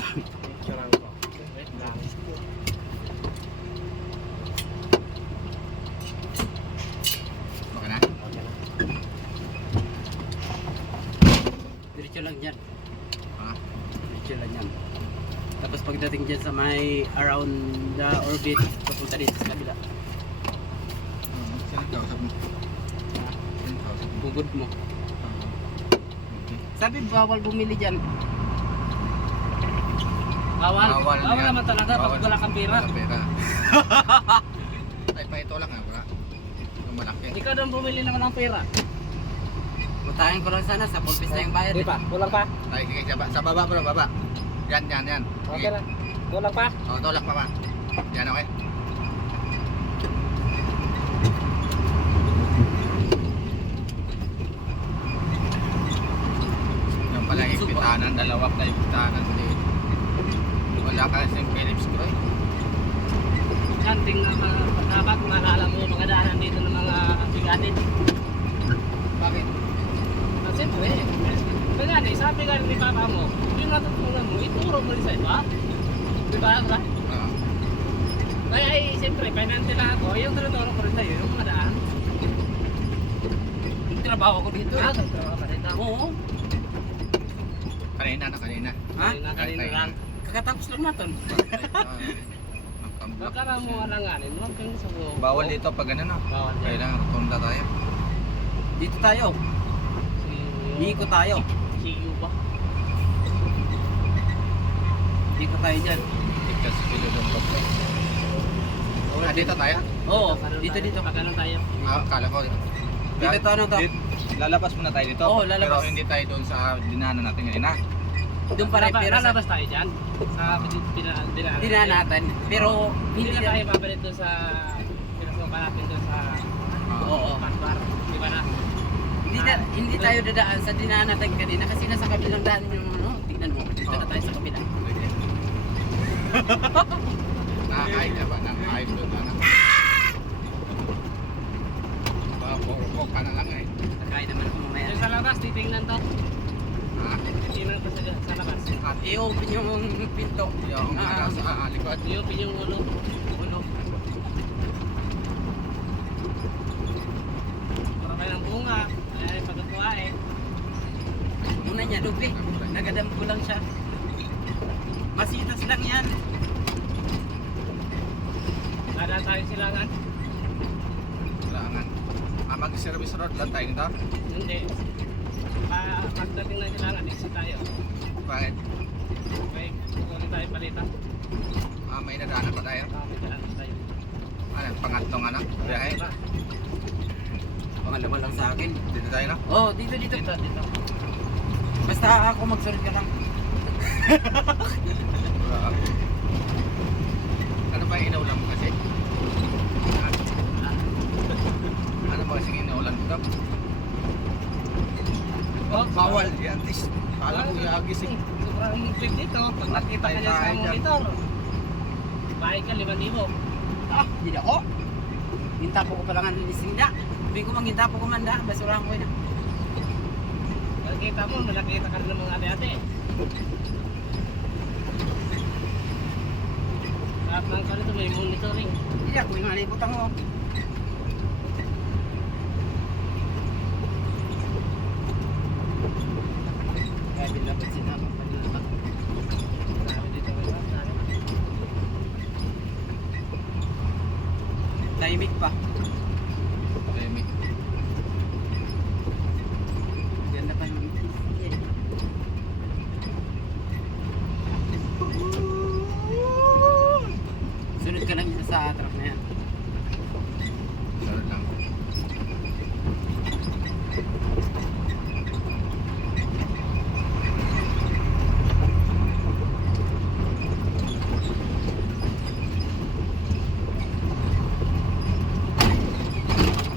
Charang ko. Wait lang. Baka na? Okay na. Diretso lang dyan. Ha? Diretso lang yan. Tapos pagdating dyan sa may around the orbit, papunta dito sa kabila. Sino kausap mo? Sino kausap mo? Bugod mo. Okay. Sabi bawal bumili dyan. Bawal. Bawal Bawal yan. naman talaga pag Bawal. wala kang pera. Wala pera. Ay, pa ito lang ha. Wala. Yung malaki. Ikaw doon bumili naman ng pera. Putahin ko lang sana sa pulpis na yung bayad. Di pa? Kulang pa? Ay, sa baba bro, baba. Yan. Okay lang. Kulang pa? Oo, tulak pa ba? Yan, okay. Yan pala yung pitanan, dalawa tayo pitanan. Wala ka kasing Philips bro. Yan, tingnan dapat maalala mo yung mga daanan dito ng mga biganin. Bakit? At siyempre, biganin, sa biganin ni papa mo, yung natutunan mo, ituro mo rin sa iba. Diba? Diba? Oo. Kaya ay, siyempre, pinante lang ako, yung tinuturo ko rin sa'yo, yung mga daan. Yung trabaho ko dito. Ah, trabaho ka rin. Oo. Kanina. Ha? Kanina lang. Kakatapos lang natin. Huwag ka na mo alanganin, huwag kang subo. Bawal dito pag ano no? Bawal dyan. Kailangan rotunda tayo. Dito tayo. Iko tayo. Siyo ba? Iko tayo dyan. Tigkas kilo doon po. Ah, dito tayo? Oo. Dito. Pag ano tayo. Ah, kala ko. Dito to, ano to? Lalabas muna tayo dito. Oo, lalabas. Pero hindi tayo doon sa dinaanan natin kanina. Doon pa rin pero sa Lalabas tayo dyan. Sa dinaanan. dinanatan. Pero Hindi hindi na tayo papalit doon sa pinasukan natin doon sa Oo. Panbar. Di ba na? Hindi tayo dadaan sa dinanatan kanina kasi nasa kabilang daan yung ano. Tignan mo. Dito na tayo sa kabila. Nakakain ka ba? Nakakain doon na. Puro ka na lang eh. Nakain naman ako mamaya. Doon sa labas, titingnan to. Ha? Titingnan to sa labas. At I-open yung pinto. yung sa likod. Iyopin yung ulo. Ulo. Para kayo ng bunga. Ay, pagkakuha eh. Una niya, doble. Nagadam ko lang siya. Masitas lang yan. Kada tayo silangan. Kailangan. Mag-service road lang tayo nito. Hindi. Pagdating na silangan, exit tayo. Bakit? Okay, kukunin tayo palitan. May nadaanan pa tayo. May daanan tayo. Ano, pangatlong ano? Biyahe. Diba? Pangalawa lang sa akin. Dito tayo na. Oh, dito. Dito. Basta ako magsunod ka lang. Ano ba yung inaulan mo kasi? Ano ba kasing inaulan dito? Oh, Bawal yan, tis. Kala ko yagis eh. Sobrang higpit dito. Pag nakita ka niya sa Tayo dyan. monitor. Bahay ka, 5,000. Ah, hindi ako. Hintapo ko pa lang ang lisinda. Sabi ko manghintapo ko man da. Basurahan ko yun. Nakita mo, nakita ka rin ng mga ate-ate. Lahat ng kanito may monitoring. Hindi ako yung nalibutan ko. Kaya dapat sinama pa nila. Marami dito may mga. Tahimik pa. Tahimik. Ganda pa yung sunod ka lang sa truck na yan.